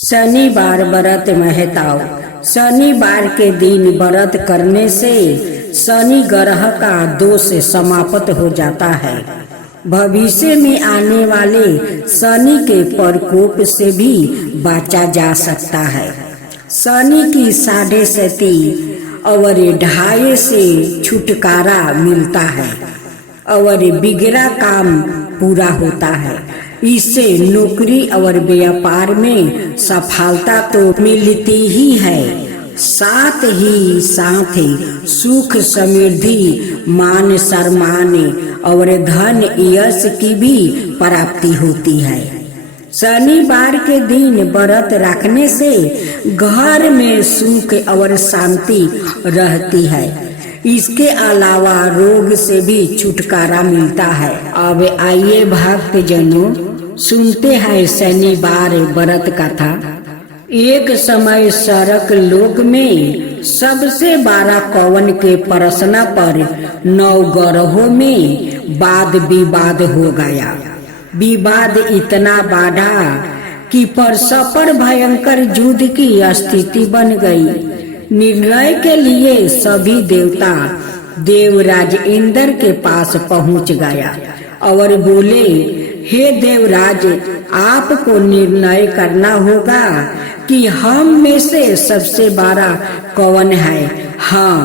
शनिवार व्रत महताओ। शनिवार के दिन व्रत करने से शनि ग्रह का दोष समाप्त हो जाता है। भविष्य में आने वाले शनि के प्रकोप से भी बचा जा सकता है। शनि की 7.5 और 2.5 से छुटकारा मिलता है और बिगड़ा काम पूरा होता है। इससे नौकरी और व्यापार में सफलता तो मिलती ही है, साथ ही सुख समृद्धि मान सम्मान और धन यश की भी प्राप्ति होती है। शनिवार के दिन व्रत रखने से घर में सुख और शांति रहती है। इसके अलावा रोग से भी छुटकारा मिलता है। अब आइए भक्तजनों सुनते हैं शनिवार व्रत कथा। एक समय सरक लोक में सबसे बड़ा कौन के प्रश्न पर 9 ग्रहों में वाद विवाद हो गया। विवाद इतना बढ़ा कि परस्पर भयंकर युद्ध की स्थिति बन गई। निर्णय के लिए सभी देवता देवराज इंद्र के पास पहुंच गया और बोले, हे देवराज, आपको निर्णय करना होगा कि हम में से सबसे बड़ा कौन है। हाँ,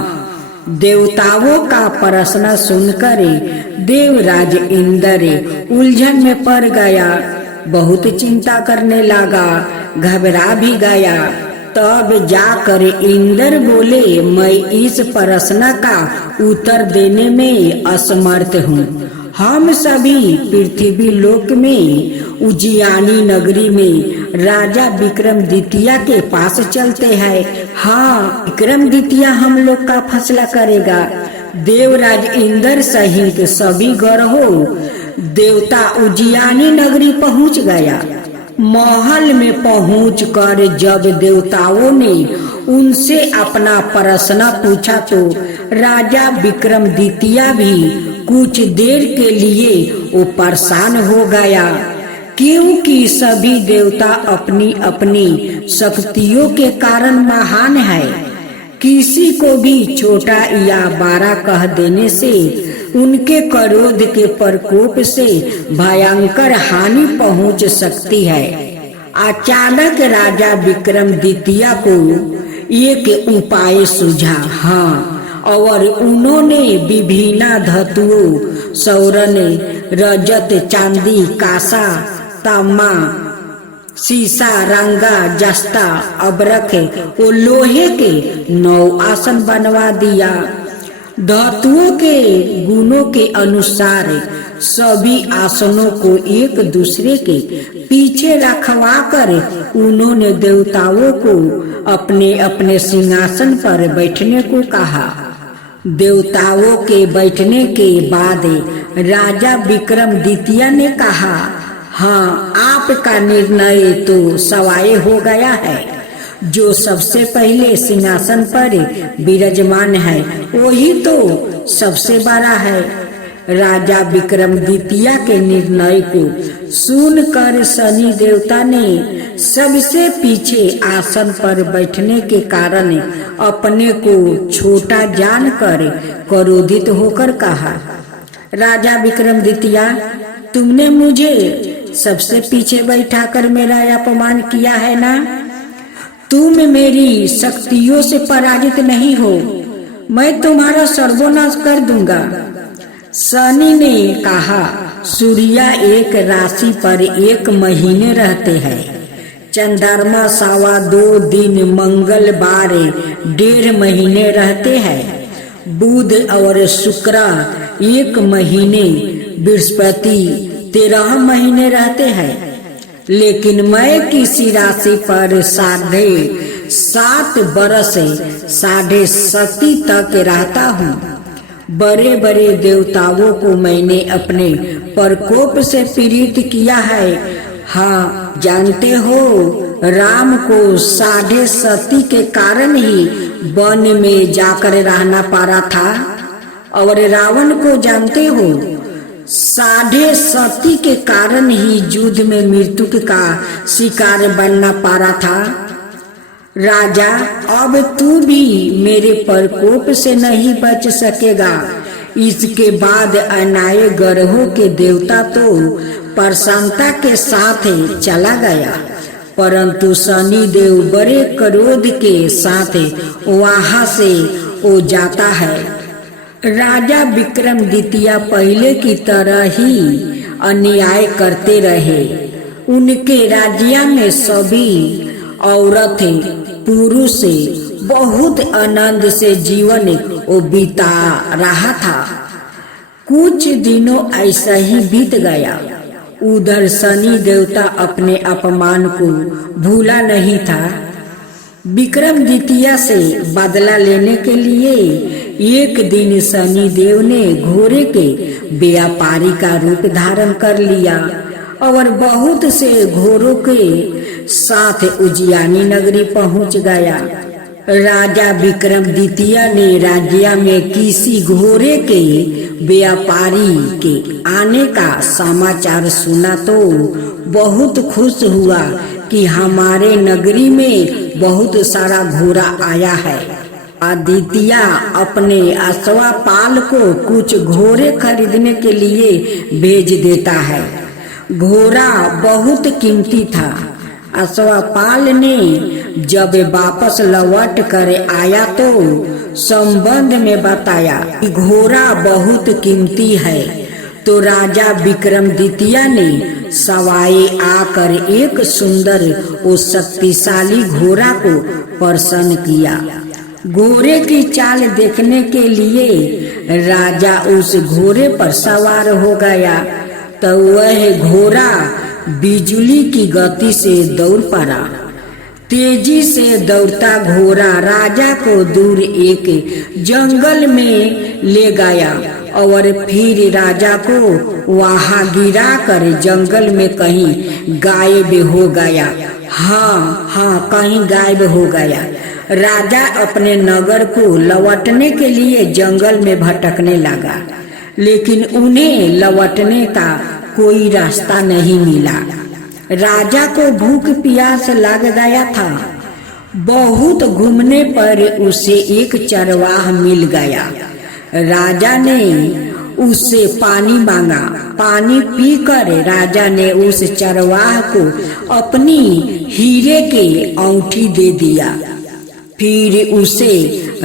देवताओं का प्रश्न सुनकर देवराज इंद्र उलझन में पड़ गया, बहुत चिंता करने लगा, घबरा भी गया। तब जाकर इंद्र बोले, मैं इस प्रश्न का उत्तर देने में असमर्थ हूँ। हम सभी पृथ्वी लोक में उज्जैनी नगरी में राजा विक्रमादित्य के पास चलते हैं। हाँ, विक्रमादित्य हम लोग का फैसला करेगा। देवराज इंद्र सहित सभी ग्रहों देवता उज्जैनी नगरी पहुंच गया। महल में पहुंचकर जब देवताओं ने उनसे अपना प्रश्न पूछा तो राजा विक्रमादित्य भी कुछ देर के लिए वो परेशान हो गया, क्योंकि सभी देवता अपनी अपनी शक्तियों के कारण महान है। किसी को भी छोटा या बड़ा कह देने से उनके क्रोध के प्रकोप से भयंकर हानि पहुंच सकती है। अचानक राजा विक्रमादित्य को एक उपाय सूझा। हाँ, और उन्होंने विभिन्न धातुओं स्वर्ण, रजत, चांदी, कांसा, तांबा, शीशा, रंगा, जस्ता, अबरख और लोहे के 9 आसन बनवा दिया। धातुओं के गुणों के अनुसार सभी आसनों को एक दूसरे के पीछे रखवाकर उन्होंने देवताओं को अपने अपने सिंहासन पर बैठने को कहा। देवताओं के बैठने के बाद राजा विक्रमादित्य ने कहा, हाँ, आपका निर्णय तो सवाय हो गया है। जो सबसे पहले सिंहासन पर विराजमान है वही तो सबसे बड़ा है। राजा विक्रमादित्य के निर्णय को सुनकर शनि देवता ने सबसे पीछे आसन पर बैठने के कारण अपने को छोटा जानकर क्रोधित होकर कहा, राजा विक्रमादित्य, तुमने मुझे सबसे पीछे बैठाकर मेरा अपमान किया है ना? तुम मेरी शक्तियों से पराजित नहीं हो, मैं तुम्हारा सर्वनाश कर दूंगा। शनि ने कहा, सूर्य एक राशि पर 1 महीने रहते हैं, चंद्रमा 2.25 दिन, मंगलवार 1.5 महीने रहते हैं, बुध और शुक्र 1 महीने, बृहस्पति 13 महीने रहते हैं। लेकिन मैं किसी राशि पर 7.5 बरस 7.5 तक रहता हूँ। बड़े बड़े देवताओं को मैंने अपने प्रकोप से पीड़ित किया है। हाँ, जानते हो, राम को 7.5 के कारण ही वन में जाकर रहना पड़ा था। और रावण को जानते हो, साढ़े सती के कारण ही युद्ध में मृत्यु का शिकार बनना पड़ा था। राजा, अब तू भी मेरे प्रकोप से नहीं बच सकेगा। इसके बाद अनाय ग्रहों के देवता तो प्रसन्नता के साथ चला गया, परंतु शनि देव बड़े क्रोध के साथ वहां से वो जाता है। राजा विक्रमादित्य पहले की तरह ही अन्याय करते रहे। उनके राज्य में सभी औरतें पुरुष बहुत आनंद से जीवन वो बिता रहा था। कुछ दिनों ऐसा ही बीत गया। उधर शनि देवता अपने अपमान को भूला नहीं था। विक्रमादित्य से बदला लेने के लिए एक दिन शनि देव ने घोड़े के व्यापारी का रूप धारण कर लिया और बहुत से घोड़ों के साथ उज्जैनी नगरी पहुंच गया। राजा विक्रमादित्य ने राज्य में किसी घोड़े के व्यापारी के आने का समाचार सुना तो बहुत खुश हुआ कि हमारे नगरी में बहुत सारा घोड़ा आया है। आदित्य अपने अश्वपाल को कुछ घोड़े खरीदने के लिए भेज देता है। घोड़ा बहुत कीमती था। अश्वपाल ने जब वापस लौट कर आया तो संबंध में बताया कि घोड़ा बहुत कीमती है। तो राजा विक्रमादित्य ने सवाए आकर एक सुंदर और शक्तिशाली घोड़ा को प्रसन्न किया। घोड़े की चाल देखने के लिए राजा उस घोड़े पर सवार हो गया तो वह घोड़ा बिजली की गति से दौड़ पड़ा। तेजी से दौड़ता घोड़ा राजा को दूर एक जंगल में ले गया और फिर राजा को वहां गिरा कर जंगल में कहीं गायब हो गया। हाँ, कहीं गायब हो गया। राजा अपने नगर को लौटने के लिए जंगल में भटकने लगा, लेकिन उन्हें लौटने का कोई रास्ता नहीं मिला। राजा को भूख प्यास लग गया था। बहुत घूमने पर उसे एक चरवाहा मिल गया। राजा ने उससे पानी मांगा। पानी पीकर राजा ने उस चरवाहा को अपनी हीरे के अंगूठी दे दिया। फिर उसे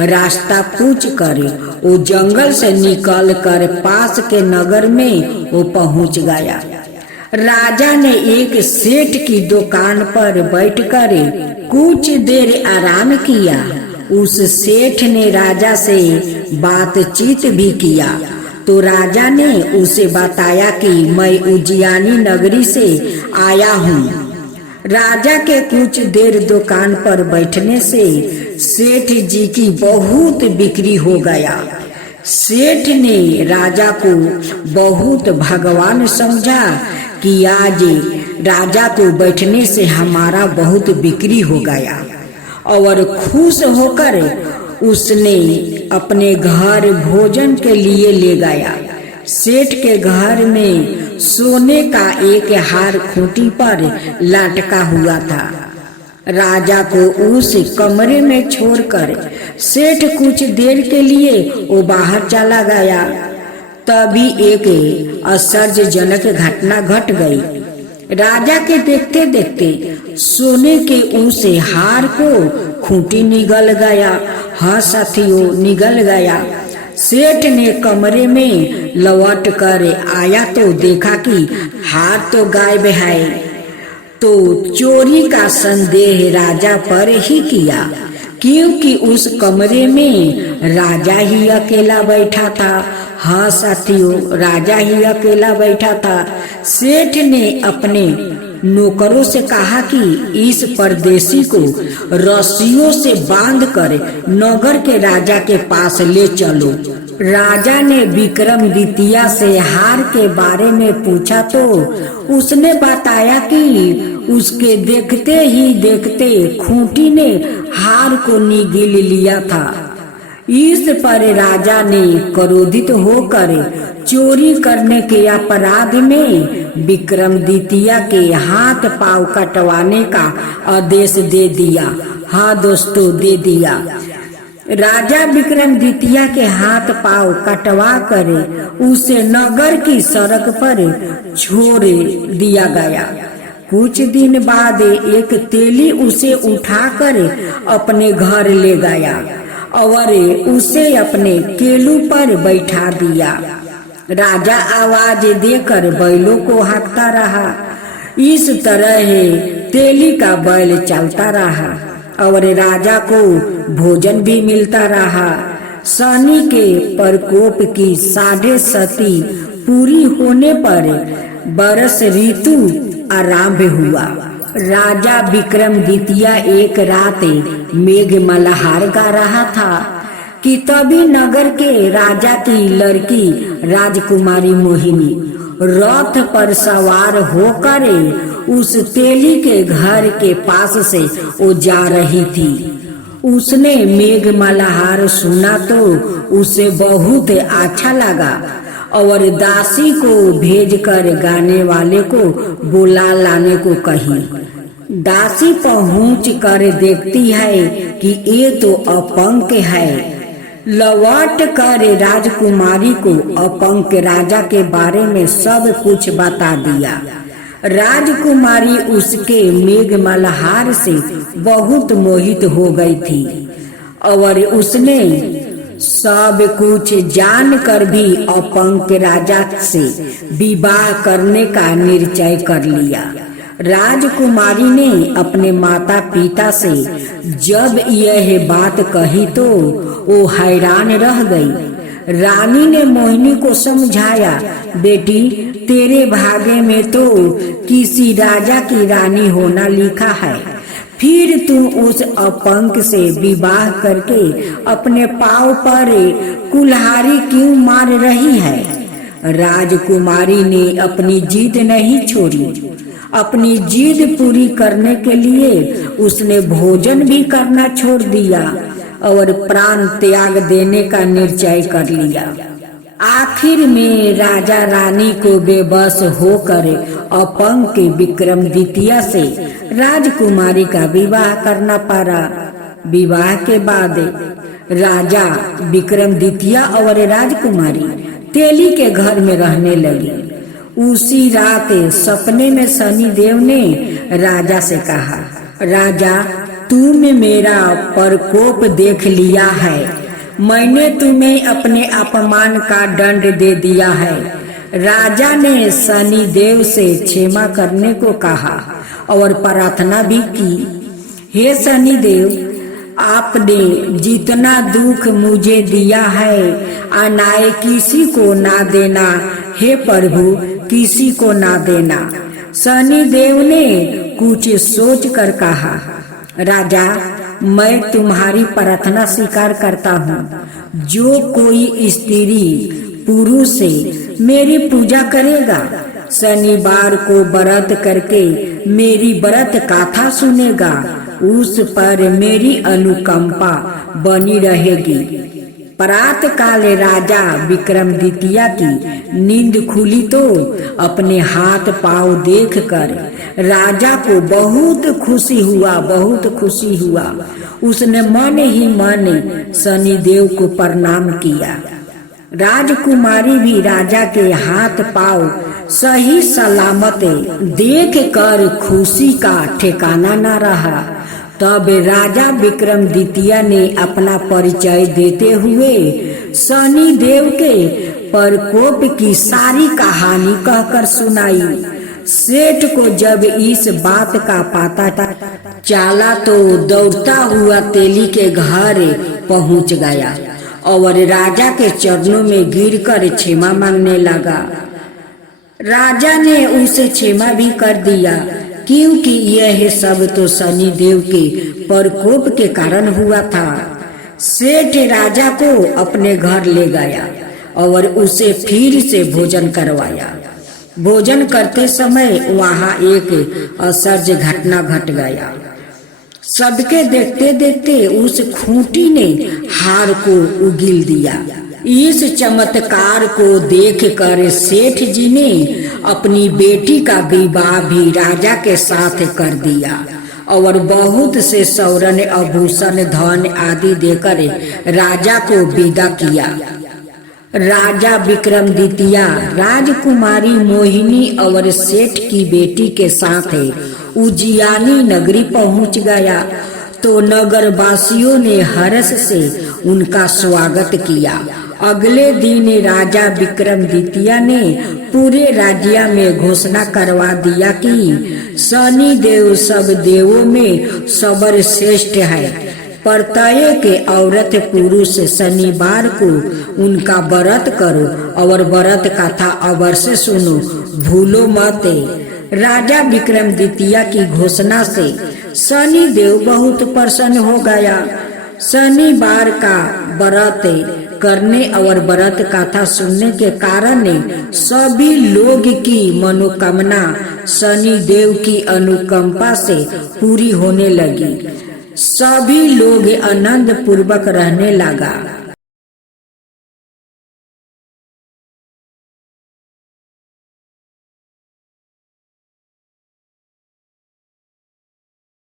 रास्ता पूछ कर वो जंगल से निकल कर पास के नगर में वो पहुंच गया। राजा ने एक सेठ की दुकान पर बैठकर कुछ देर आराम किया। उस सेठ ने राजा से बातचीत भी किया तो राजा ने उसे बताया कि मैं उज्जैनी नगरी से आया हूँ। राजा के कुछ देर दुकान पर बैठने से सेठ जी की बहुत बिक्री हो गया। सेठ ने राजा को बहुत भगवान समझा कि आज राजा को बैठने से हमारा बहुत बिक्री हो गया, और खुश होकर उसने अपने घर भोजन के लिए ले गया। सेठ के घर में सोने का एक हार खूंटी पर लटका हुआ था। राजा को उस कमरे में छोड़कर सेठ कुछ देर के लिए वो बाहर चला गया। तभी एक आश्चर्यजनक घटना घट गई। राजा के देखते देखते सोने के उस हार को खूंटी निगल गया। हाँ साथियों, निगल गया। सेठ ने कमरे में लौट कर आया तो देखा कि हार तो गायब है। तो चोरी का संदेह राजा पर ही किया, क्योंकि उस कमरे में राजा ही अकेला बैठा था। हाँ साथियों, राजा ही अकेला बैठा था। सेठ ने अपने नौकरों से कहा कि इस परदेसी को रस्सियों से बांधकर नगर के राजा के पास ले चलो। राजा ने विक्रमादित्य से हार के बारे में पूछा तो उसने बताया कि उसके देखते ही देखते खूंटी ने हार को निगल लिया था। इस पर राजा ने क्रोधित होकर चोरी करने के अपराध में विक्रमादित्य के हाथ पांव कटवाने का आदेश दे दिया। हाँ दोस्तों, दे दिया। राजा विक्रमादित्य के हाथ पांव कटवा कर उसे नगर की सड़क पर छोड़ दिया गया। कुछ दिन बाद एक तेली उसे उठाकर अपने घर ले गया और उसे अपने केलू पर बैठा दिया। राजा आवाज देकर बैलों को हाँकता रहा। इस तरह तेली का बैल चलता रहा और राजा को भोजन भी मिलता रहा। शनि के प्रकोप की 7.5 पूरी होने पर वर्ष ऋतु आरंभ हुआ। राजा विक्रमादित्य एक रात मेघ मल्हार गा रहा था कि तभी नगर के राजा की लड़की राजकुमारी मोहिनी रथ पर सवार होकर उस तेली के घर के पास से वो जा रही थी। उसने मेघ मल्हार सुना तो उसे बहुत अच्छा लगा और दासी को भेजकर गाने वाले को बुला लाने को कही। दासी पहुंच कर देखती है कि ये तो अपंक है। लौट कर राजकुमारी को अपंक राजा के बारे में सब कुछ बता दिया। राजकुमारी उसके मेघ मल्हार से बहुत मोहित हो गई थी और उसने सब कुछ जानकर भी अपंक राजा से विवाह करने का निश्चय कर लिया। राजकुमारी ने अपने माता पिता से जब यह बात कही तो वो हैरान रह गई। रानी ने मोहिनी को समझाया, बेटी तेरे भाग्य में तो किसी राजा की रानी होना लिखा है, फिर तू उस अपंक से विवाह करके अपने पांव पर कुल्हाड़ी क्यों मार रही है। राजकुमारी ने अपनी जिद नहीं छोड़ी। अपनी जिद पूरी करने के लिए उसने भोजन भी करना छोड़ दिया और प्राण त्याग देने का निश्चय कर लिया। आखिर में राजा रानी को बेबस होकर अपंक विक्रमादित्य से राजकुमारी का विवाह करना पड़ा। विवाह के बाद राजा विक्रमादित्य और राजकुमारी तेली के घर में रहने लगी। उसी रात सपने में शनि देव ने राजा से कहा, राजा तुमने मेरा प्रकोप देख लिया है। मैंने तुम्हें अपने अपमान का दंड दे दिया है। राजा ने शनि देव से क्षमा करने को कहा और प्रार्थना भी की। हे शनि देव, आपने जितना दुख मुझे दिया है अनाय किसी को ना देना। हे प्रभु, किसी को ना देना। शनि देव ने कुछ सोच कर कहा, राजा मैं तुम्हारी प्रार्थना स्वीकार करता हूँ। जो कोई स्त्री पुरुष से मेरी पूजा करेगा, शनिवार को व्रत करके मेरी व्रत कथा सुनेगा, उस पर मेरी अनुकंपा बनी रहेगी। प्रातः काल राजा विक्रमादित्य की नींद खुली तो अपने हाथ पांव देखकर राजा को बहुत खुशी हुआ। उसने मन ही मन शनि देव को प्रणाम किया। राजकुमारी भी राजा के हाथ पांव सही सलामत देख कर खुशी का ठिकाना न रहा। तब राजा विक्रमादित्य ने अपना परिचय देते हुए शनि देव के प्रकोप की सारी कहानी कहकर सुनाई। सेठ को जब इस बात का पता चला तो दौड़ता हुआ तेली के घर पहुंच गया और राजा के चरणों में गिरकर क्षमा मांगने लगा। राजा ने उसे क्षमा भी कर दिया, क्योंकि यह सब तो शनि देव के प्रकोप के कारण हुआ था। सेठ राजा को अपने घर ले गया और उसे फिर से भोजन करवाया। भोजन करते समय वहां एक आश्चर्य घटना घट गया। सबके देखते देखते उस खूंटी ने हार को उगिल दिया। इस चमत्कार को देखकर सेठ जी ने अपनी बेटी का विवाह भी राजा के साथ कर दिया और बहुत से स्वर्ण आभूषण धन आदि देकर राजा को विदा किया। राजा विक्रमादित्य राजकुमारी मोहिनी और सेठ की बेटी के साथ उजियानी नगरी पहुंच गया तो नगर वासियों ने हर्ष से उनका स्वागत किया। अगले दिन राजा विक्रमादित्य ने पूरे राज्य में घोषणा करवा दिया कि शनि देव सब देवों में सर्वश्रेष्ठ है। प्रत्येक औरत पुरुष शनिवार को उनका व्रत करो और व्रत कथा अवश्य सुनो, भूलो मत। राजा विक्रमादित्य की घोषणा से शनि देव बहुत प्रसन्न हो गया। शनिवार का व्रत करने और व्रत कथा सुनने के कारण सभी लोग की मनोकामना शनि देव की अनुकंपा से पूरी होने लगी। सभी लोग आनंद पूर्वक रहने लगा।